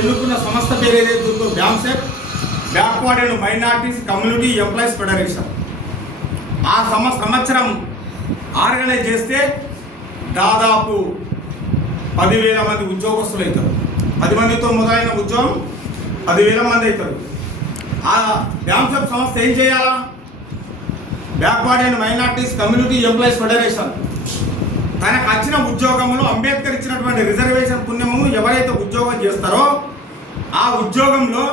ఎన్నుకున్న సంస్థ పేరు ఏదైతే ఉందో BAMCEF, backward and minorities community employees federation. ఆ సంవత్సరం ఆర్గనైజ్ చేస్తే దాదాపు 10,000 మంది ఉద్యోగస్తులు అవుతారు. 10 మందితో మొదలైన ఉద్యోగం 10,000 మంది అవుతారు. ఆ బ్యామ్సెట్ సంస్థ ఏం చేయాలా? Backward and minorities community employees federation తనకు వచ్చిన ఉద్యోగంలో అంబేద్కర్ ఇచ్చినటువంటి రిజర్వేషన్ పుణ్యము ఎవరైతే ఉద్యోగం చేస్తారో ఆ ఉద్యోగంలో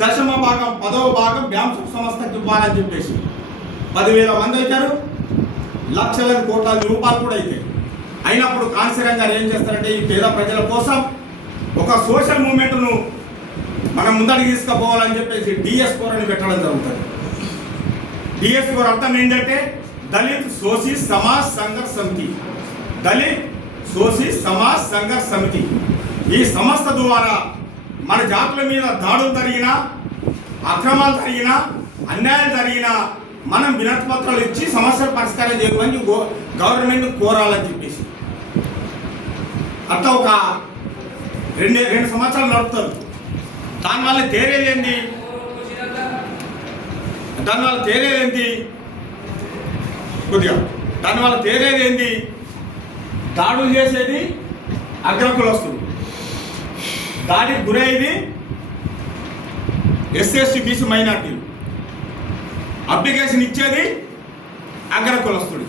10వ భాగం 10వ భాగం బ్యామ్సెట్ సంస్థకి ఇవ్వాలని చెప్పేసి 10,000 మంది అవుతారు. లక్షల కోట్ల రూపాయలు కూడా అవుతాయి. అయినప్పుడు కాన్సీరామ్ గారు ఏం చేస్తారంటే ఈ పేద ప్రజల కోసం ఒక సోషల్ మూవ్మెంట్ను మనం ముందడికి తీసుకుపోవాలని చెప్పేసి DS4 అని పెట్టడం జరుగుతుంది. DS4 అర్థం ఏంటంటే దళిత్ శోషిత్ సమాజ్ సంఘర్ష్ సమితి. దళిత్ శోషిత్ సమాజ్ సంఘర్ష్ సమితి ఈ సంస్థ ద్వారా మన జాతుల మీద దాడులు జరిగినా, అక్రమాలు జరిగినా, అన్యాయం జరిగినా మనం వినతి పత్రాలు ఇచ్చి సమస్యలు పరిష్కారం చేయమని గవర్నమెంట్ కోరాలని చెప్పేసి అట్లా ఒక 2 సంవత్సరాలు నడుపుతారు. దానివల్ల తేరేదేంటి? కొద్దిగా దానివల్ల తేరేదేంటి? దాడులు చేసేది అగ్రకులస్తులు, దాడికి గురయ్యేది SC BC మైనార్టీలు, అప్లికేషన్ ఇచ్చేది అగ్రకులస్తుడు.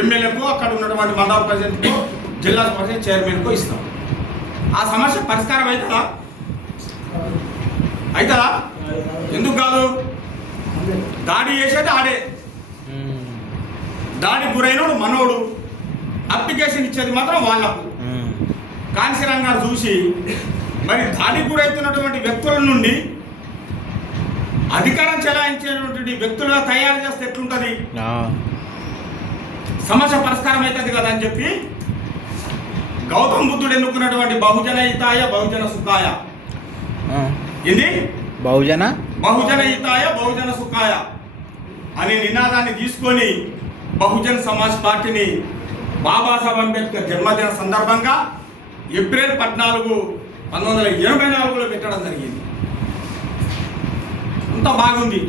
ఎమ్మెల్యేకు అక్కడ ఉన్నటువంటి మండల ప్రెసిడెంట్కి, జిల్లా పరిషత్ చైర్మన్కు ఇస్తాం. ఆ సమస్య పరిష్కారం అవుతుందా? ఎందుకు కాదు? దాడి చేసేది ఆడే, దాడి గురైనడు మనోడు, అప్లికేషన్ ఇచ్చేది మాత్రం వాళ్ళకు. కాన్సీరామ్ గారు చూసి మరి దాడి గురవుతున్నటువంటి వ్యక్తుల నుండి అధికారం చెలాయించేటువంటి వ్యక్తులుగా తయారు చేస్తే ఎట్లుంటుంది? సమస్య పరిష్కారం అవుతుంది కదా అని చెప్పి గౌతమ్ బుద్ధుడు ఎన్నుకున్నటువంటి బహుజన హితాయ బహుజన సుఖాయ, ఇది బహుజన హితాయ బహుజన సుఖాయ అనే నినాదాన్ని తీసుకొని బహుజన్ సమాజ్ పార్టీని బాబాసాహెబ్ అంబేద్కర్ జన్మదిన సందర్భంగా ఏప్రిల్ 14, 1984లో పెట్టడం జరిగింది. అంత బాగుంది.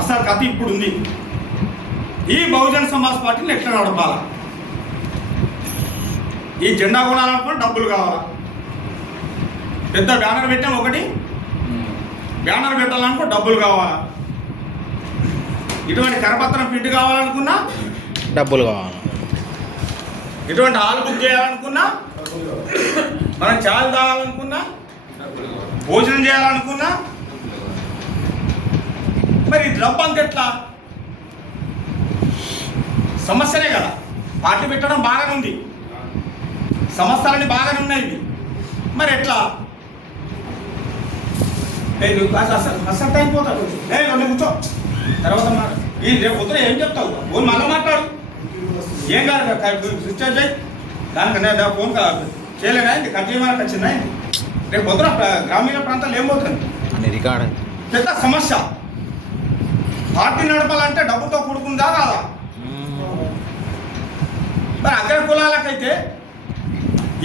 అసలు కథ ఇప్పుడు ఉంది. ఈ బహుజన్ సమాజ్ పార్టీని ఎట్లా నడపాలా? ఈ జెండా కొనాలనుకుంటే డబ్బులు కావాలా? పెద్ద బ్యానర్ పెట్టాం, ఒకటి బ్యానర్ పెట్టాలనుకో డబ్బులు కావాలా? ఇటువంటి కరపత్రం ప్రింట్ కావాలనుకున్నా డబ్బులు కావాలి. ఇటువంటి హాల్ బుక్ చేయాలనుకున్నా, మనం చాలు తాగాలనుకున్నా, భోజనం చేయాలనుకున్నా, మరి డబ్బు అంత ఎట్లా? సమస్యనే కదా. పార్టీ పెట్టడం బాగానే ఉంది, సమస్యలన్నీ బాగానే ఉన్నాయి, మరి ఎట్లా? అసలు టైం పోతాడు. కూర్చో, తర్వాత రేపు పొద్దున ఏం చెప్తావు? ఫోన్ మళ్ళీ మాట్లాడు. ఏం కాదు, రీఛార్జ్ అయ్యి దానికన్నా ఫోన్ చేయలేనా? కట్ చేయమని వచ్చిందా? రేపు పొద్దున గ్రామీణ ప్రాంతాల్లో ఏం పోతుంది? పెద్ద సమస్య. పార్టీ నడపాలంటే డబ్బుతో కూడుకుందా కాదా? మరి అగ్ర కులాలకైతే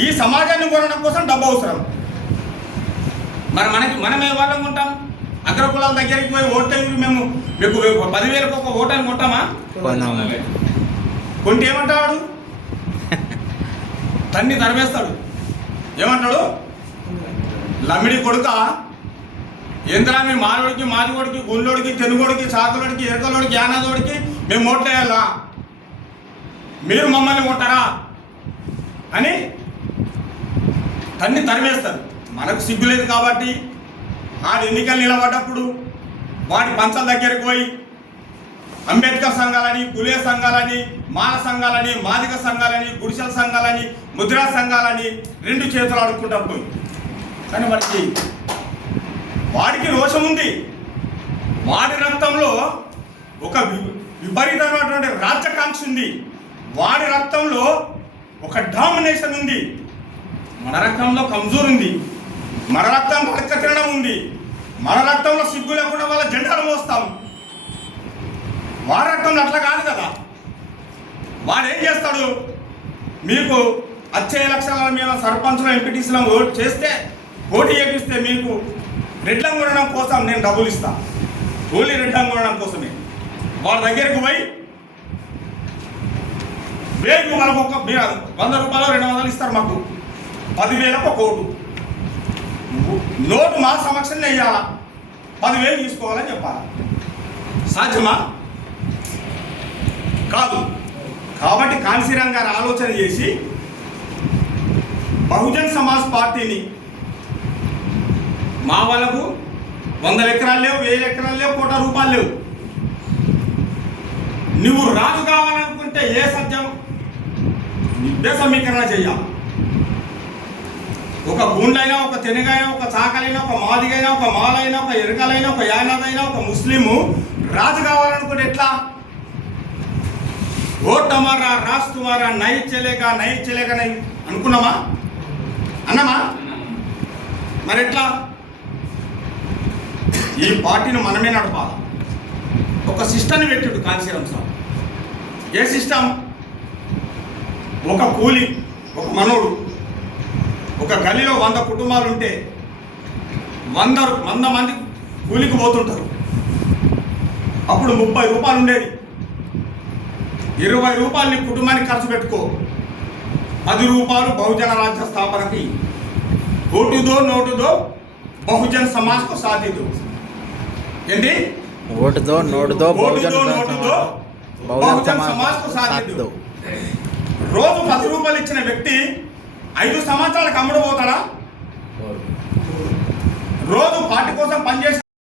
ఈ సమాజాన్ని కొనడం కోసం డబ్బు అవసరం. మరి మనమే వాళ్ళం ఉంటాం? అగ్ర కులాల దగ్గరికి పోయి ఓట్లు మేము మీకు 10,000కు ఒక ఓటని కొంటామా? కొంటే ఏమంటాడు? తన్ని తరిమేస్తాడు. ఏమంటాడు? లమ్మిడి కొడుక ఏంద్రా మీ మాలోడికి, మాదిగోడికి, గొల్లోడికి, తెనుగోడికి, చాకులోడికి, ఎరకలోడికి, యానాదోడికి మేము ఓట్లు వేయాలా? మీరు మమ్మల్ని కొట్టారా అని తన్ని తరిమేస్తారు. మనకు సిగ్గు లేదు కాబట్టి ఆ ఎన్నికలు నిలబడ్డప్పుడు వాడి పంచల దగ్గరికి పోయి అంబేద్కర్ సంఘాలని, పులే సంఘాలని, మాల సంఘాలని, మాదిగ సంఘాలని, గుడిసెల సంఘాలని, ముద్రా సంఘాలని 2 చేతులు ఆడుకుంటా పోయి. కానీ వాడికి రోషం ఉంది. వాడి రక్తంలో ఒక విపరీతమైనటువంటి రాజ్యాకాంక్ష ఉంది. వాడి రక్తంలో ఒక డామినేషన్ ఉంది. మన రక్తంలో కమ్జోర్ ఉంది. మన రక్తంలో అడక్క తినడం ఉంది. మన రక్తంలో సిగ్గు లేకుండా వాళ్ళ జెండాలు మోస్తాం. వాడి రక్తంలో అట్లా కాదు కదా. వాడు ఏం చేస్తాడు? మీకు వచ్చే ఎలక్షన్ల మీద సర్పంచ్లో, ఎంపీటీసీలో ఓటు చేస్తే పోటీ చేపిస్తే మీకు రెడ్లం కొనడం కోసం నేను డబ్బులు ఇస్తా, ఓన్లీ రెడ్లం కొనడం కోసమే. వాళ్ళ దగ్గరికి పోయి వేలకు మనకు ఒక 100 రూపాయలు 200 ఇస్తారు, మాకు 10,000కు ఒక ఓటు. నోటు మా సమక్షంలో వేయాలా, 10,000 తీసుకోవాలని చెప్పాలి. సాధ్యమా? కాదు. కాబట్టి కాంశీరామ్ గారు ఆలోచన చేసి బహుజన్ సమాజ్ పార్టీని, మా వాళ్ళకు 100 ఎకరాలు లేవు, 1000 ఎకరాలు లేవు, 1 కోటి రూపాయలు లేవు. నువ్వు రాజు కావాలనుకుంటే ఏ సత్యం విద్య సమీకరణ చెయ్యాలి. ఒక గూండ్లైనా, ఒక తెనుగైనా, ఒక చాకలైనా, ఒక మాదిగైనా, ఒక మాలైనా, ఒక ఎరుకలైనా, ఒక యానాదైనా, ఒక ముస్లిము రాజు కావాలనుకుంటే ఎట్లా? ఓట్ హమారా రాజ్ తుమారా నై చలేగా నై అనుకున్నామా? అన్నమా? మరి ఎట్లా? ఈ పార్టీని మనమే నడపాలి. ఒక సిస్టమ్ని పెట్టిండు కాంశీరామ్ సార్. ఏ సిస్టమ్? ఒక కూలి, ఒక మనోడు, ఒక గల్లీలో 100 కుటుంబాలు ఉంటే 100 మంది కూలికి పోతుంటారు. అప్పుడు 30 రూపాయలు ఉండేది. 20 రూపాయలు నీ కుటుంబానికి ఖర్చు పెట్టుకో, 10 రూపాయలు బహుజన రాజ్య స్థాపనకి, ఓటుదో నోటుదో బహుజన్ సమాజ్కు సాధిదు. ఏంటి? ఓటుదో నోటుదో బహుజన్ సమాజ్కు సాధిదు. రోజు 10 రూపాయలు ఇచ్చిన వ్యక్తి 5 సంవత్సరాలకు అమ్ముడు పోతాడా? రోజు పార్టీ కోసం పనిచేసి